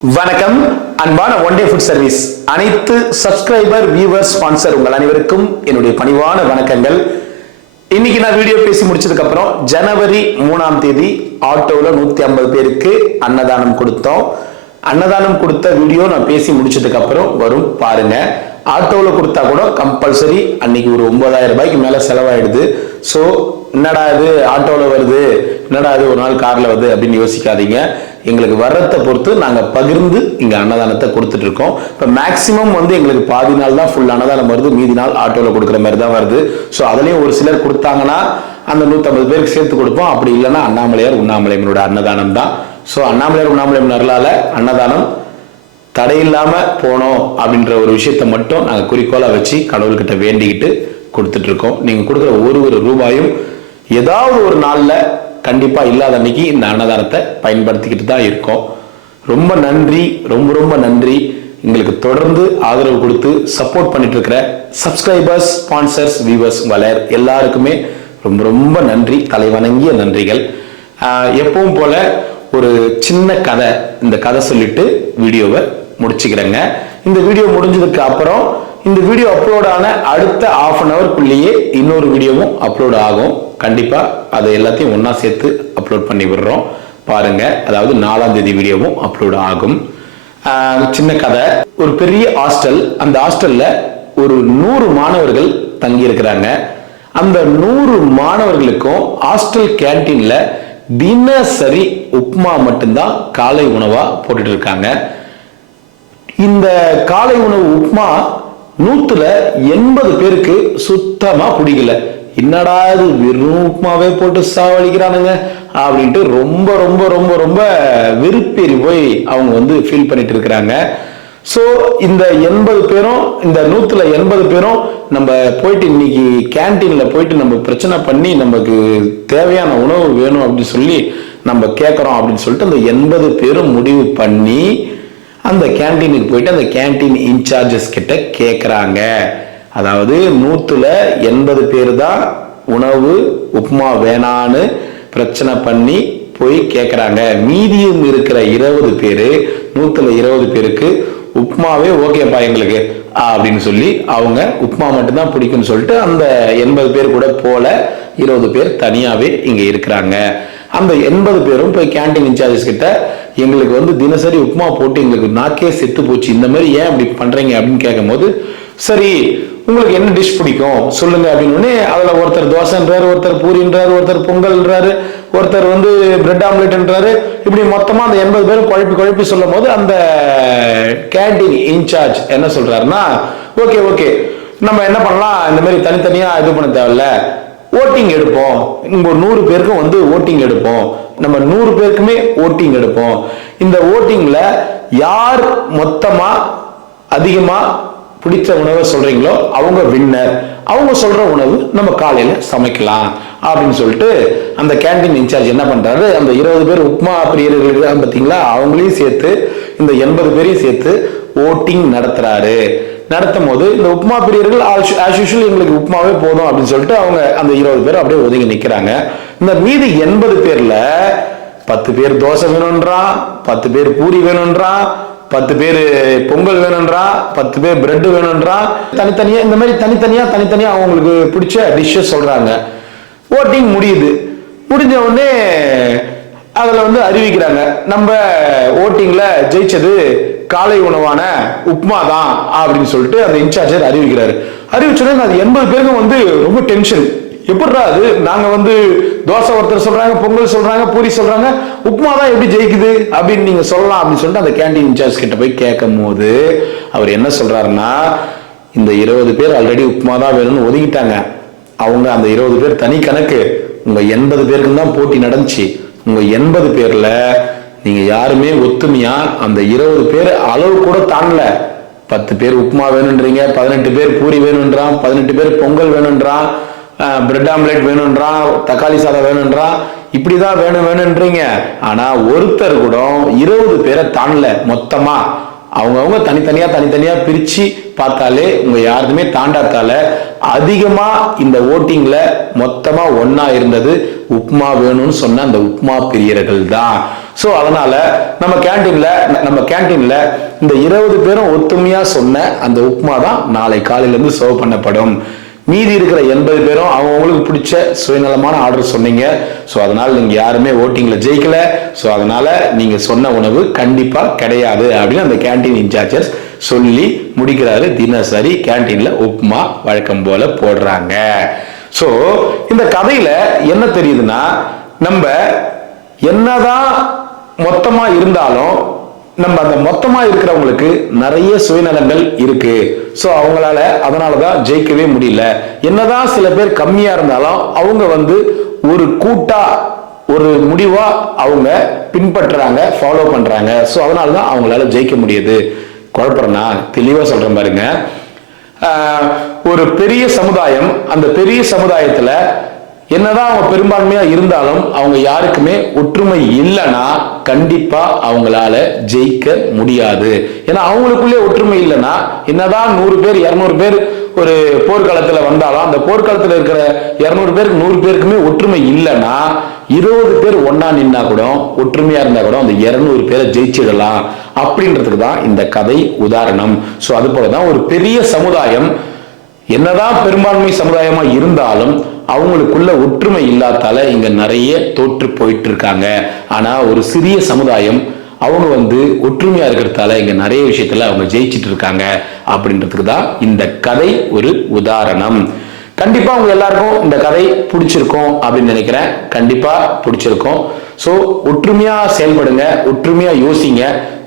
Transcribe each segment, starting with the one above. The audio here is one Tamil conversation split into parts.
வணக்கம். அன்பான ஒன் டே ஃபுட் சர்வீஸ் அனைத்து சப்ஸ்கிரைபர் வியூவர்ஸ் ஸ்பான்சர் உங்கள் அனைவருக்கும் என்னுடைய பணிவான வணக்கங்கள். இன்னைக்கு நான் வீடியோ பேசி முடிச்சதுக்கு அப்புறம் ஜனவரி 3ஆம் தேதி ஆட்டோவில் 150 பேருக்கு அன்னதானம் கொடுத்தோம். அன்னதானம் கொடுத்த வீடியோ நான் பேசி முடிச்சதுக்கு அப்புறம் வரும் பாருங்க. ஆட்டோவில் கொடுத்தா கூட கம்பல்சரி அன்னைக்கு ஒரு 9,000 ரூபாய்க்கு மேல செலவாயிடுது. ஸோ என்னடா இது ஆட்டோவில் வருது, என்னடா இது ஒரு நாள் கார்ல வருது அப்படின்னு யோசிக்காதீங்க. எங்களுக்கு வர்றதை பொறுத்து நாங்கள் பகிர்ந்து இங்கே அன்னதானத்தை கொடுத்துட்டு இருக்கோம். இப்போ மேக்சிமம் எங்களுக்கு பாதி நாள் தான் ஃபுல் அன்னதானம் வருது, மீதி நாள் ஆட்டோவில் கொடுக்குற மாதிரி தான் வருது. ஸோ அதுலேயும் ஒரு சிலர் கொடுத்தாங்கன்னா அந்த 150 பேருக்கு சேர்த்து கொடுப்போம். அப்படி இல்லைன்னா அண்ணாமலையார் உண்ணாமலையனோட அன்னதானம் தான். ஸோ அண்ணாமலையார் உண்ணாமலையன் அருளால அன்னதானம் தடையில்லாமல் போனோம் அப்படின்ற ஒரு விஷயத்தை மட்டும் நாங்கள் குறிக்கோளாக வச்சு கடவுள்கிட்ட வேண்டிக்கிட்டு கொடுத்துட்டு இருக்கோம். நீங்கள் கொடுக்குற ஒரு ரூபாயும் ஏதாவது ஒரு நாளில் கண்டிப்பா இல்லாத அன்னைக்கு இந்த அன்னதானத்தை பயன்படுத்திக்கிட்டு தான் இருக்கோம். ரொம்ப நன்றி, ரொம்ப நன்றி. எங்களுக்கு தொடர்ந்து ஆதரவு கொடுத்து சப்போர்ட் பண்ணிட்டு இருக்கிற சப்ஸ்கிரைபர்ஸ், ஸ்பான்சர்ஸ், வியூவர்ஸ் எல்லாருக்குமே ரொம்ப நன்றி, தலைவணங்கிய நன்றிகள். எப்பவும் போல ஒரு சின்ன கதை, இந்த கதை சொல்லிட்டு வீடியோவை முடிச்சுக்கிறேங்க. இந்த வீடியோ முடிஞ்சதுக்கு அப்புறம் இந்த வீடியோ அப்லோட் ஆன அடுத்த ½ அன் ஹவருக்குள்ளேயே இன்னொரு வீடியோவும் அப்லோட் ஆகும். கண்டிப்பா அதை எல்லாத்தையும் ஒன்னா சேர்த்து அப்லோட் பண்ணி விடுறோம் பாருங்க. அதாவது 4ஆம் தேதி வீடியோவும் அப்லோட் ஆகும். சின்ன கதை. ஒரு பெரிய ஹாஸ்டல். அந்த ஹாஸ்டல்ல ஒரு 100 மாணவர்கள் தங்கி இருக்கிறாங்க. அந்த 100 மாணவர்களுக்கும் ஹாஸ்டல் கேன்டீன்ல தினசரி உப்புமா மட்டும்தான் காலை உணவா போட்டுட்டு இருக்காங்க. இந்த காலை உணவு உப்புமா 180 பேருக்கு சுத்தமா பிடிக்கல. என்னடா இது வெறும் உப்புமாவே போட்டு சாவடிக்கிறானுங்க அப்படின்ட்டு ரொம்ப ரொம்ப ரொம்ப ரொம்ப வெறுப்பேறி போய் அவங்க ஃபீல் பண்ணிட்டு இருக்கிறாங்க. ஸோ இந்த 80 பேரும், இந்த 180 பேரும் நம்ம போயிட்டு இன்னைக்கு கேன்டீன்ல போயிட்டு நம்ம பிரச்சனை பண்ணி நமக்கு தேவையான உணவு வேணும் அப்படின்னு சொல்லி நம்ம கேட்கறோம் அப்படின்னு சொல்லிட்டு அந்த 80 பேரும் முடிவு பண்ணி அந்த கேன்டீனுக்கு போயிட்டு அந்த கேன்டீன் இன்சார்ஜஸ் கிட்ட கேட்கறாங்க. அதாவது 180 பேர் தான் உணவு உப்புமா வேணான்னு பிரச்சனை பண்ணி போய் கேட்கறாங்க. மீதியும் இருக்கிற 20 பேரு, 120 பேருக்கு உப்புமாவே ஓகேப்பா எங்களுக்கு அப்படின்னு சொல்லி அவங்க உப்புமா மட்டும்தான் பிடிக்கும்னு சொல்லிட்டு அந்த 80 பேர் கூட போல 20 பேர் தனியாவே இங்க இருக்கிறாங்க. அந்த 80 பேரும் போய் கேன்டீன் இன்சார்ஜஸ் கிட்ட எங்களுக்கு தினசரி உப்புமா போட்டு எங்களுக்கு நாக்கே செத்து போச்சு, இந்த மாதிரி ஏன் அப்படி பண்றீங்க அப்படின்னு கேட்கும் போது, சரி உங்களுக்கு என்ன டிஷ் பிடிக்கும் சொல்லுங்க அப்படின்னு அதுல ஒருத்தர் தோசைன்றாரு, ஒருத்தர் பூரின்றாரு, ஒருத்தர் பொங்கல்ன்றாரு, ஒருத்தர் பிரெட் ஆம்லெட்ன்றாரு. இப்படி மொத்தமா அந்த 80 பேரும் குழப்பி சொல்லும் போது அந்த கேன்டீன் இன்சார்ஜ் என்ன சொல்றாருன்னா, ஓகே நம்ம என்ன பண்ணலாம், இந்த மாதிரி தனித்தனியா இது பண்ண தேவையில்ல, ஓட்டிங் எடுப்போம். இங்க 100 பேருக்கும் ஓட்டிங் எடுப்போம். நம்ம 100 பேருக்குமே ஓட்டிங் எடுப்போம். இந்த ஓட்டிங்ல யார் மொத்தமா அதிகமா பிடிச்ச உணவை சொல்றீங்களோ அவங்க வின்னர். அவங்க சொல்ற உணவு நம்ம காலையில சமைக்கலாம் அப்படின்னு சொல்லிட்டு அந்த கேன்டீன் இன்சார்ஜ் என்ன பண்றாரு, அந்த 20 பேர் உப்புமா பிரியர்களுக்கு பார்த்தீங்களா அவங்களையும் சேர்த்து இந்த 80 பேரையும் சேர்த்து ஓட்டிங் நடத்துறாரு. நடத்தும் போது இந்த உப்புமா பிரியர்கள் ஆஸ் யூஷுவல் எங்களுக்கு உப்புமாவே போதும் அப்படின்னு சொல்லிட்டு அவங்க அந்த 20 பேர் அப்படியே ஒதுங்கி நிக்கிறாங்க. இந்த மீதி 80 பேர்ல 10 பேர் தோசை வேணும்ன்றான், 10 பேர் பூரி வேணும்ன்றான், 10 பேர் பொங்கல் வேணும்ன்றான், 10 பேர் பிரெட் வேணும்ன்றான். தனித்தனியா இந்த மாதிரி தனித்தனியா அவங்களுக்கு பிடிச்ச டிஷ்ஷஸ் சொல்றாங்க. ஓட்டிங் முடிஞ்ச உடனே அதுல அறிவிக்கிறாங்க, நம்ம ஓட்டிங்ல ஜெயிச்சது காலை உணவான உப்புமா தான் அப்படின்னு சொல்லிட்டு அந்த இன்சார்ஜர் அறிவிக்கிறாரு. அறிவிச்சோடனே அது 80 பேருக்கும் ரொம்ப டென்ஷன். எப்படிடா அது, நாங்க தோசை ஒருத்தர் சொல்றாங்க, பொங்கல் சொல்றாங்க, பூரி சொல்றாங்க, உப்புமா தான் எப்படி ஜெயிக்குது அப்படின்னு நீங்க சொல்லலாம் அப்படின்னு சொல்லிட்டு அந்த கேன்டீன் இன்சார்ஜ் கிட்ட போய் கேட்கும் போது அவர் என்ன சொல்றாருன்னா, இந்த 20 பேர் ஆல்ரெடி உப்புமா தான் வேணும்னு ஒதுக்கிட்டாங்க. அவங்க அந்த 20 பேர் தனி கணக்கு, உங்க 80 பேருக்கு தான் போட்டி நடந்துச்சு. உங்க 80 பேர்ல நீங்க யாருமே ஒத்துமையா அந்த 20 பேர் அளவு கூட தாண்டல. 10 பேர் உப்புமா வேணும்ன்றீங்க, 18 பேர் பூரி வேணும்ன்றான், 18 பேர் பொங்கல் வேணும்ன்றான், பிரெட் ஆம்லெட் வேணும்ன்றான், தக்காளி சாதம் வேணும்ன்றான், இப்படிதான் வேணும்ன்றீங்க. ஆனா ஒருத்தர் கூட 20 பேரை தாண்டல. மொத்தமா அவங்கவுங்க தனித்தனியா பிரிச்சு பார்த்தாலே உங்க யாருமே தாண்டாத்தால அதிகமா இந்த ஓட்டிங்ல மொத்தமா ஒன்னா இருந்தது உப்புமா வேணும்னு சொன்ன அந்த உப்புமா பிரியர்கள் தான். ஸோ அதனால நம்ம கேன்டீன்ல இந்த 20 பேரும் ஒத்துமையா சொன்ன அந்த உப்புமா தான் நாளை காலையில இருந்து சர்வ் பண்ணப்படும். மீதி இருக்கிற 80 பேரும் அவங்களுக்கு பிடிச்ச சுயநலமான ஆர்டர் சொன்னீங்க. ஸோ அதனால நீங்க யாருமே ஓட்டிங்ல ஜெயிக்கல. ஸோ அதனால நீங்க சொன்ன உணவு கண்டிப்பா கிடையாது அப்படின்னு அந்த கேன்டீன் இன்சார்ஜஸ் சொல்லி முடிக்கிறாரு. தினசரி கேன்டீன்ல உப்புமா வழக்கம் போல போடுறாங்க. ஸோ இந்த கதையில என்ன தெரியுதுன்னா, நம்ம என்னதான் மொத்தமா இருந்தாலும் நம்ம அந்த மொத்தமா இருக்கிறவங்களுக்கு நிறைய சுயநலங்கள் இருக்கு. சோ அதனாலதான் ஜெயிக்கவே முடியல. என்னதான் சில பேர் கம்மியா இருந்தாலும் அவங்க ஒரு கூட்டா ஒரு முடிவா அவங்க பின்பற்றுறாங்க, ஃபாலோ பண்றாங்க. சோ அதனாலதான் அவங்களால ஜெயிக்க முடியுது. குழப்பறேன்னா தெளிவா சொல்றேன் பாருங்க. ஒரு பெரிய சமுதாயம், அந்த பெரிய சமுதாயத்துல என்னதான் அவங்க பெரும்பான்மையா இருந்தாலும் அவங்க யாருக்குமே ஒற்றுமை இல்லைன்னா கண்டிப்பா அவங்களால ஜெயிக்க முடியாது. ஏன்னா அவங்களுக்குள்ளே ஒற்றுமை இல்லைன்னா என்னதான் 100 பேர் 200 பேர் ஒரு போர்க்களத்துல வந்தாலும் அந்த போர்க்களத்துல இருக்கிற 200 பேருக்கு 100 பேருக்குமே ஒற்றுமை இல்லைன்னா 20 பேர் ஒன்னா நின்னா கூட ஒற்றுமையா இருந்தா கூட அந்த 200 பேரை ஜெயிச்சிடலாம் அப்படின்றதுக்கு தான் இந்த கதை உதாரணம். சோ அது போலதான் ஒரு பெரிய சமுதாயம் என்னதான் பெரும்பான்மை சமுதாயமா இருந்தாலும் அவங்களுக்குள்ள ஒற்றுமை இல்லாதால இங்க நிறைய தோற்று போயிட்டு இருக்காங்க. ஆனா ஒரு சிறிய சமுதாயம் அவங்க ஒற்றுமையா இருக்கிறதால இங்க நிறைய விஷயத்துல அவங்க ஜெயிச்சிட்டு இருக்காங்க அப்படின்றதுக்கு தான் இந்த கதை ஒரு உதாரணம். கண்டிப்பா உங்க எல்லாருக்கும் இந்த கதை பிடிச்சிருக்கும் அப்படின்னு நினைக்கிறேன். கண்டிப்பா பிடிச்சிருக்கும். சோ ஒற்றுமையா செயல்படுங்க, ஒற்றுமையா யோசிங்க.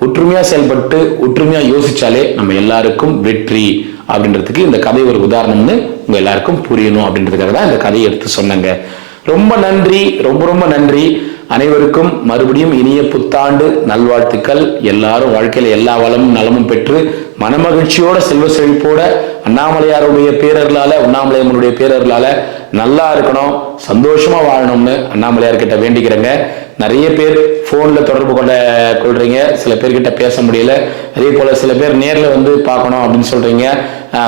ஒற்றுமையா செயல்பட்டு ஒற்றுமையா யோசிச்சாலே நம்ம எல்லாருக்கும் வெற்றி அப்படின்றதுக்கு இந்த கதை ஒரு உதாரணம்னு உங்க எல்லாருக்கும் புரியணும் அப்படின்றதுக்காக தான் இந்த கதையை எடுத்து சொன்னங்க. ரொம்ப நன்றி, ரொம்ப ரொம்ப நன்றி. அனைவருக்கும் மறுபடியும் இனிய புத்தாண்டு நல்வாழ்த்துக்கள். எல்லாரும் வாழ்க்கையில எல்லா வளமும் நலமும் பெற்று மனமகிழ்ச்சியோட செல்வ செழிப்போட அண்ணாமலையாருடைய பேரர்களால அண்ணாமலையம்மனுடைய பேரர்களால நல்லா இருக்கணும், சந்தோஷமா வாழணும்னு அண்ணாமலையார் கிட்ட வேண்டிக்கிறேங்க. நிறைய பேர் போன்ல தொடர்பு கொள்றீங்க, சில பேர்கிட்ட பேச முடியல. அதே போல சில பேர் நேர்ல பார்க்கணும் அப்படின்னு சொல்றீங்க.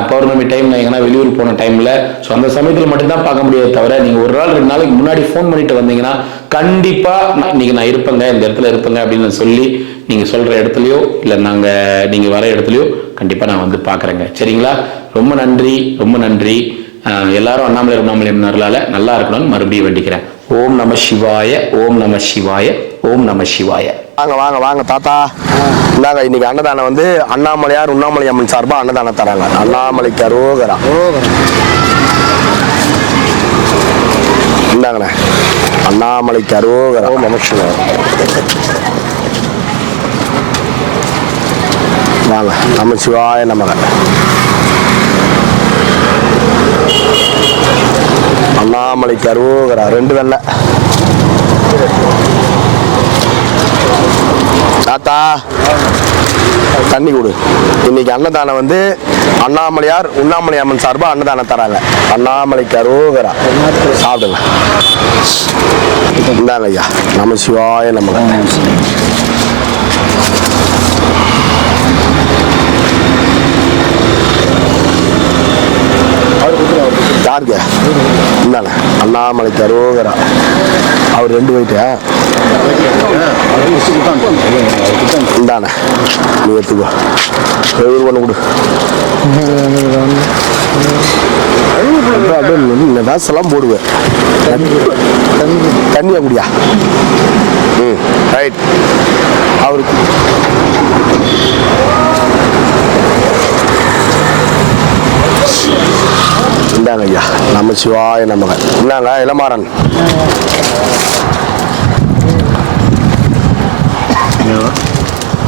பௌர்ணமி டைம் எங்கன்னா வெளியூர் போன டைம்ல ஸோ அந்த சமயத்தில் மட்டும்தான் பார்க்க முடியாது. தவிர நீங்க ஒரு நாள் 2 நாளைக்கு முன்னாடி போன் பண்ணிட்டு வந்தீங்கன்னா கண்டிப்பா இன்னைக்கு நான் இருப்பேங்க, இந்த இடத்துல இருப்பேங்க அப்படின்னு சொல்லி நீங்க சொல்ற இடத்துலயோ இல்ல நீங்க வர இடத்துலயோ கண்டிப்பா நான் பாக்குறேங்க. சரிங்களா? ரொம்ப நன்றி, ரொம்ப நன்றி. எல்லாரும் அண்ணாமலையார் நல்லா இருக்கணும்னு மறுபடியும் வேண்டிக்கிறேன். ஓம் நம சிவாய, ஓம் நம சிவாய, ஓம் நம சிவாய. வாங்க வாங்க வாங்க தாத்தா, இந்தாங்க இன்னைக்கு அன்னதானம் அண்ணாமலையார் உண்ணாமலை அம்மன் சார்பா அன்னதானம் தராங்க. அண்ணாமலைக்கு அரோகரா. இந்தாங்கண்ணே, அண்ணாமலைக்கு அரோகரா. ஓம் நம சிவாய. வாங்க, நம சிவாய நமக. அண்ணாமலைக்கு அரோகரா. 2 வெள்ளை தாத்தா தண்ணி கொடு. இன்னைக்கு அன்னதானம் அண்ணாமலையார் உண்ணாமலை அம்மன் சார்பா அன்னதானம் தராங்க. அண்ணாமலைக்கு அரோகரா. சாப்பிடுங்க. இந்தாங்க ஐயா, நம சிவாய நமக. யாருங்க? இந்தாங்க அண்ணாமலைக்கு அரோகரா. அவர் 2 வயிட்டா இந்தாண்ணே, நீ எடுத்துக்கோ. ஒன்று கொடு. அப்படியே போடுவேன். தண்ணியா குடியா? ரைட். அவருக்கு இந்தாங்க ஐயா, நம்ம சிவாய நமக. இந்தாங்க இளமாறன்.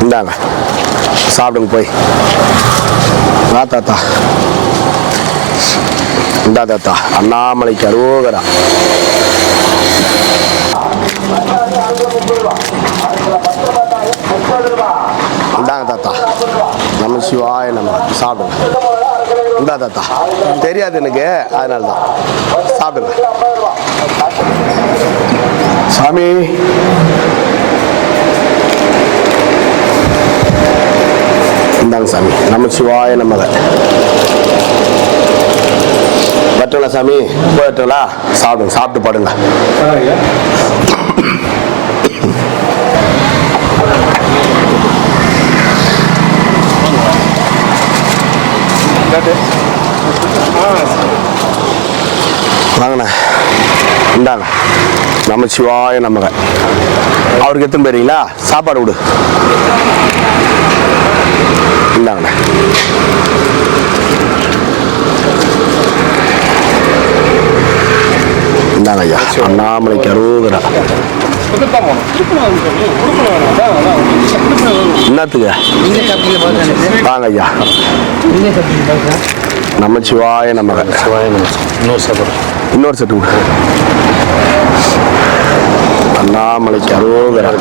இந்தாங்க சாப்பிடுங்க போய். வா தாத்தா. இந்தா தாத்தா, அண்ணாமலைக்கு அரோகரா. இந்தாங்க தாத்தா, நம்ம சிவாய நமக. சாப்பிடுங்க. இந்தா தாத்தா, தெரியாது எனக்கு, அதனால தான். சாப்பிடுங்க சாமி. இந்தாங்க சாமி, நம்ம சிவாய நமக. பட்டலா சாமி, போயிட்டலா? சாப்பிடுங்க, சாப்பிட்டு படுங்க. வாங்கண்ணா இந்தாங்க நமச்சிவாய நமக. அவருக்கு எத்தனை பேருங்களா சாப்பாடு விடு. இந்தாங்கண்ணா. இந்தாங்க ஐயா. அண்ணாமலைக்கு அரோகரா. என்னத்துக்கு வாங்க ஐயா. நமச்சிவாய நமக. இன்னொரு செட்டு விடு. அண்ணாமலைக்கு அரோகரா.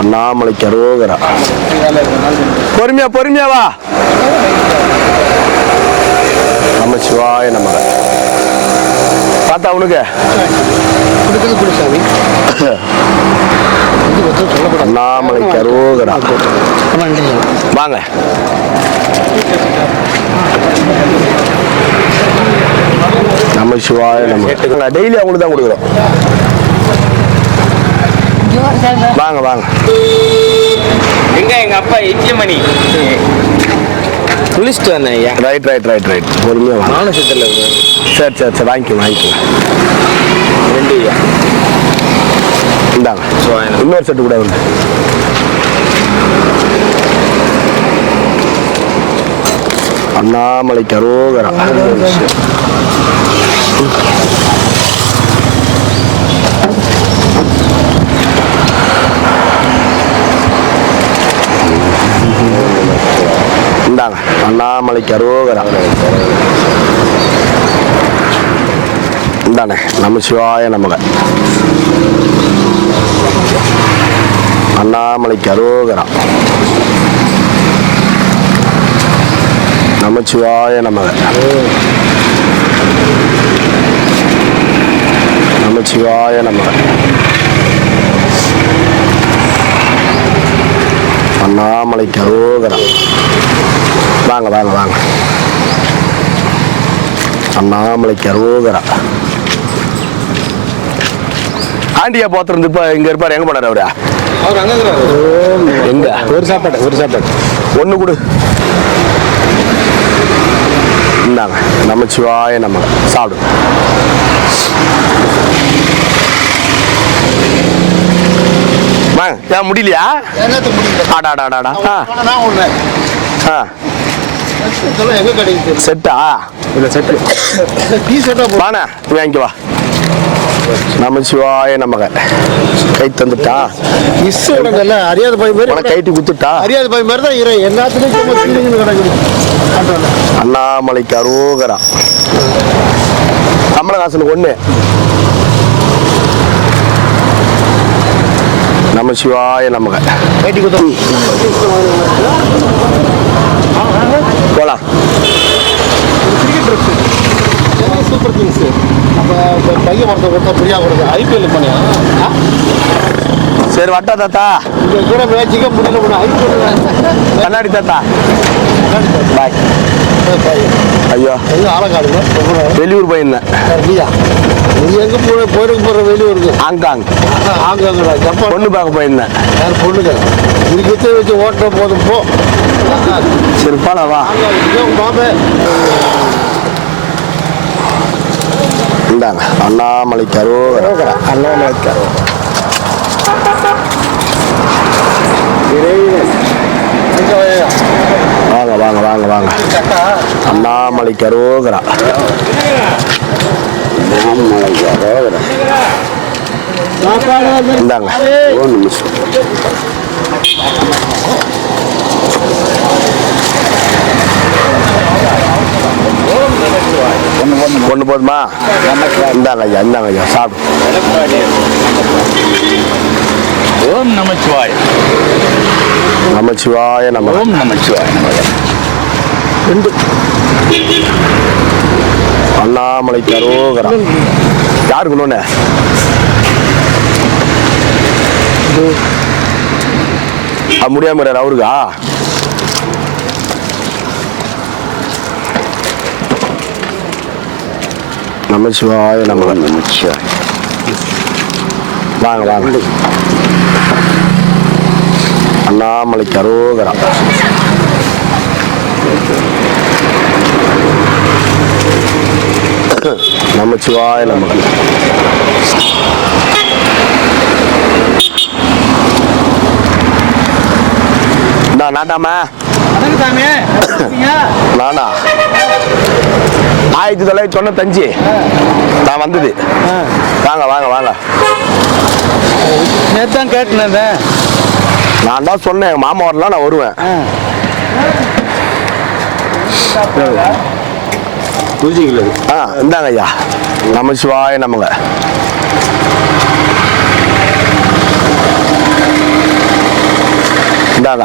அண்ணாமலைக்கு அரோகரா. பொறுமையா பொறுமையா வா. நமச்சிவாய நமக. பார்த்தா உனக்கு அண்ணாமலைக்கு அரோகரா. வாங்க. நமச்சிவாய நமக. டெய்லி அவங்களுக்கு தான் கொடுக்குறோம். வாங்க வாங்க. எங்க எங்க அப்பா இட்லிமணி குளிச்சுட்டு வந்தேன் ஐயா. Right right right right. பொறுமையாக வாங்க. மானசத்தில் சரி சரி சரி. வாங்கிக்கோ வாங்கிக்கோ. 2 ஐயா. இந்தாங்க. இன்னொரு செட்டு கூட உண்டு. அண்ணாமலைக்கு அரோகரா. இந்தாங்க. அண்ணாமலைக்கு அரோகரா. இந்தானே நமச்சிவாய நமக. அண்ணாமலைக்கு அரோகரா. நமச்சிவாய நமக. நமச்சிவாய நமக. அண்ணாமலைக்கு அரோகரா. வாங்க வாங்க வாங்க. அண்ணாமலைக்கு அரோகரா. ஆண்டியா போத்திருந்து இப்ப இங்க இருப்பாரு. எங்க போனாரு அவரு? அவர் அங்க இருக்கிறாரு. எங்க? ஒரு சாப்பாடு ஒண்ணு கொடு. இந்தாங்க. நமச்சிவாய நமக. சாப்பிடு. வாங்க. ஏன் முடியலையா? ஆடாடாடாடா. எங்க கிடைக்குது செட்டா? இல்ல செட்டு டீ செட்டா வாண்ணா வாங்கிக்க வா. நமச்சிவாய நமக. கை தந்துட்டா? மிஸ் உனக்கு அறியாத பை மாதிரி உனக்கு கைட்டு குத்துட்டா? அறியாத பை மாதிரி தான் இறை எல்லாத்துலயும் கிடக்குது. அண்ணாமலைக்கு அரோகரா. கமலஹாசனுக்கு ஒண்ணு. நமச்சிவாய நமக. கைட்டி குத்தம் போலாம். Super Kings. அப்போ பையன் ஒருத்தர் கொடுத்தா ஃப்ரீயாக கொடுங்க. ஐபிஎல் பண்ணியா? சரி வட்டா தாத்தா. இங்கே கூட மேட்சிக்க முடியல போன ஐபிஎல் கண்ணாடி தாத்தா. பாய். ஐயோ எங்கே ஆளக்காடுங்க வெளியூர் போயிருந்தேன். இல்லையா? நீ எங்கே போயிருக்க போகிற வெளியூருக்கு? ஹாங்காங். ஹாங்காங்கடா. ஜப்பான் பொண்ணு பார்க்க போயிருந்தேன். யார் பொண்ணுங்க? இதுக்கு வச்சு ஓட்டுற போதும் போ. சரி போலாம் வா. மாமே இந்தாங்க. அண்ணாமலைக்கு அரோகரா. அண்ணாமலைக்கு வாங்க வாங்க வாங்க வாங்க. அண்ணாமலைக்கு அரோகரா. இந்தாங்க. ஒண்ணு போதுமா? இந்தாங்க ஐயா. இந்தாங்க ஐயா. சாப்பிடு. ஓம் நமச்சிவாய. நமச்சிவாய நமக. ஓம் நமச்சிவாய நமக. அண்ணாமலைக்கு அரோகரா. யாருக்கு நோண்ணே? முடியாம அவருக்கா? நமச்சிவாய நமக. நமச்சிவாய. வாங்க வாங்க. அண்ணாமலைக்கு அரோகரா. நமச்சிவாய நமக. நாட்டாமா நானா 1995 நான் வந்தது. வாங்க வாங்க வாங்க. நேத்தான் கேட்டேன். நான் தான் சொன்னேன் எங்க மாமா வரலாம் நான் வருவேன். இந்தாங்க ஐயா. நமச்சிவாய நமக. இந்தாங்க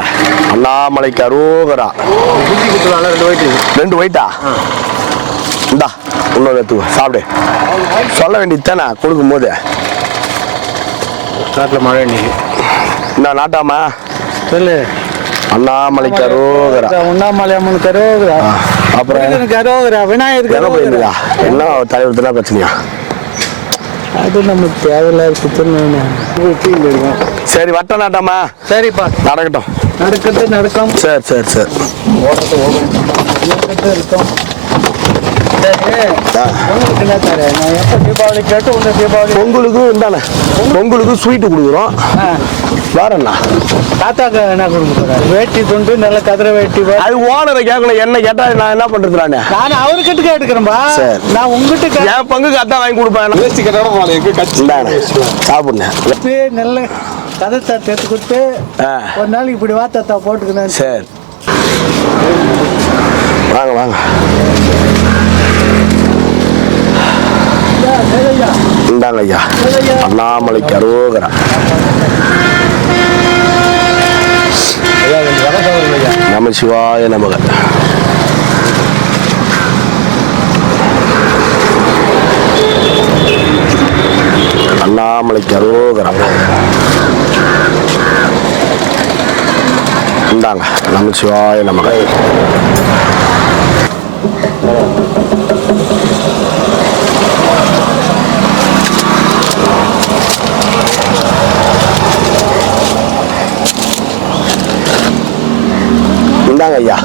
அண்ணாமலைக்கு அரோகரா. 2 ஒயிட்டா? இந்தா இன்னொரு எடுத்துக்கோ சாப்பிடு. சொல்ல வேண்டியது தானே கொடுக்கும் போது. காட்டில் மழை இன்னைக்கு. இந்த நாட்டாமா சொல்லு. அண்ணாமலைக்கு அரோகரா. உண்ணாமலை அம்மனுக்கு அரோகரா. அப்புறம் அரோகரா. விநாயகருக்கு எங்க போயிருந்தா என்ன தலைவர் தானே பிரச்சனையா? அது நமக்கு தேவையில்லாத பிரச்சனை. சரி வட்ட நாட்டாமா. சரிப்பா நடக்கட்டும். நடக்கும். சரி சரி சரி. இருக்கும். தீபாவளி கேட்டு உங்க தீபாவளி பொங்கலுக்கு இந்தானே பொங்கலுக்கு ஸ்வீட்டு கொடுக்குறோம். வேற என்ன தாத்தாக்கு என்ன கொடுக்க போறாரு? வேட்டி துண்டு நல்ல கதிரை வேட்டி. அது ஓனரை கேட்கணும். என்ன கேட்டா நான் என்ன பண்றது? நான் அவர்கிட்ட கேட்டுக்கிறேன்பா. நான் உங்ககிட்ட என் பங்குக்கு அதான் வாங்கி கொடுப்பேன். சாப்பிடுங்க. நல்ல கதை சேர்த்து கொடுத்து ஒரு நாளைக்கு இப்படி வாத்தா போட்டுக்கணும். சரி வாங்க வாங்க. இந்தாங்க ஐயா. அண்ணாமலைக்கு அரோகரா. நமசிவாய நமக. அண்ணாமலைக்கு அரோகரா. இந்தாங்க நமசிவாய நமக. இந்தாங்க ஐயா.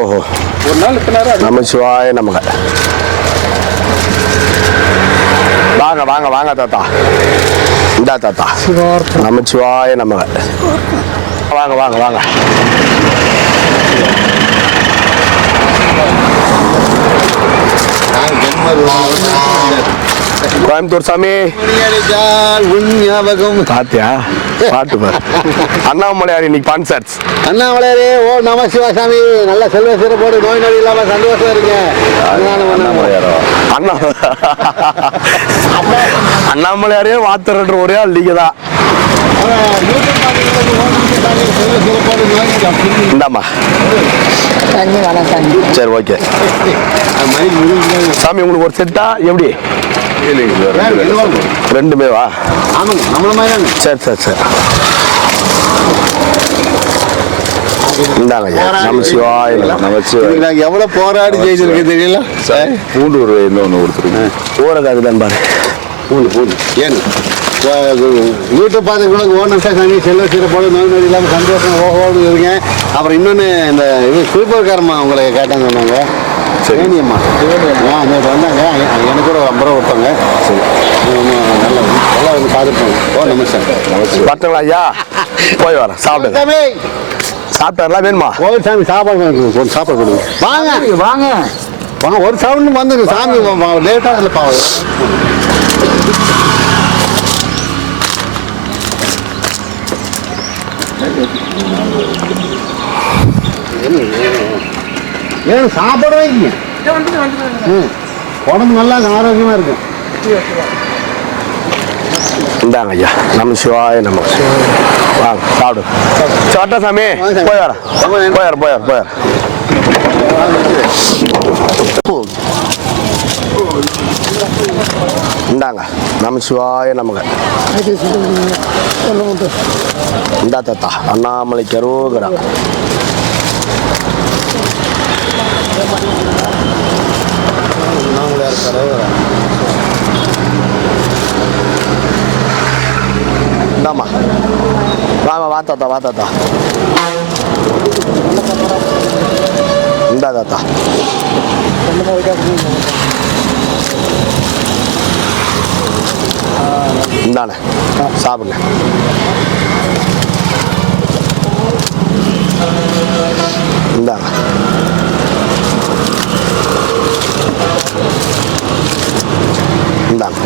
ஓஹோ ஒரு நாள் நமசிவாய நமக. வாங்க வாங்க வாங்க தாத்தா. இந்தா தாத்தா. நமசிவாய நமக. வாங்க வாங்க வாங்க. கோயம்புத்தூர் சாமி ஞாபகம் பாத்தியா பாட்டு பாரு. அண்ணாமலையார் இன்னைக்கு கான்சர்ட்ஸ். அண்ணாமலையாரே ஓ நம சிவாசாமி. நல்ல செல்வ சிறப்போடு நோய் நொடி இல்லாம சந்தோஷம் இருக்கேன். அண்ணாமலையாரே வாத்தர்ன்ற ஒரே ஆள் நீங்க தான். இந்தாம்மா. சரி ஓகே சாமி. உங்களுக்கு ஒரு செட்டா எப்படி? ரெண்டுமே வா. சரி சரி சரி. இந்தாங்க நமசிவாய நமசிவாய. எவ்வளவு போராடி ஜெயிச்சிருக்கு தெரியல. பூண்டு ஒரு இன்னொன்று கொடுத்துருங்க. ஊரகாது தான் பாரு. பூண்டு ஏன் யூடியூப் பார்த்து கூட ஓனர் சாமி செல்வ சிறப்போடு நோய் நொடி இல்லாமல் சந்தோஷம் ஓஹோடு இருங்க. அப்புறம் இன்னொன்று இந்த இது குறிப்போக்காரம்மா உங்களை கேட்டாங்க சொன்னாங்க. சரினியம்மா வந்தாங்க. எனக்கு கூட 50 ரூபா கொடுத்தாங்க. சரி நல்லா நல்லா வந்து பார்த்துருப்பாங்க. ஓ நமஸ்கார். பார்த்தங்களா ஐயா? போய் வரேன். சாப்பிடுங்க. சாப்பிட்டாரெல்லாம் வேணுமா? கோவில் சாமி சாப்பாடு ஒரு சாப்பாடு கொடுங்க. வாங்க வாங்க வாங்க. ஒரு சாப்பிட்டு வந்துங்க சாமி. லேட்டாக அதில் பாவம். ஏன் சாப்பாடு வைங்க. உடம்பு நல்லா ஆரோக்கியமா இருக்கும். இந்தாங்க ஐயா. நம்ம சிவாய நம்ம வாங்க சாப்பிடு. சாப்பிட்டா சாமி போய் வர போயார் போயார் போயார். இந்தாங்க நம்ம சிவாய நமக. இந்தா தாத்தா. அண்ணாமலைக்கு அரோகரா. இந்தாம்மா. வா தாத்தா வா தாத்தா. இந்தா தாத்தா. இந்தாண்ணே சாப்பிடுங்க. இந்தாங்க. இந்தாங்க.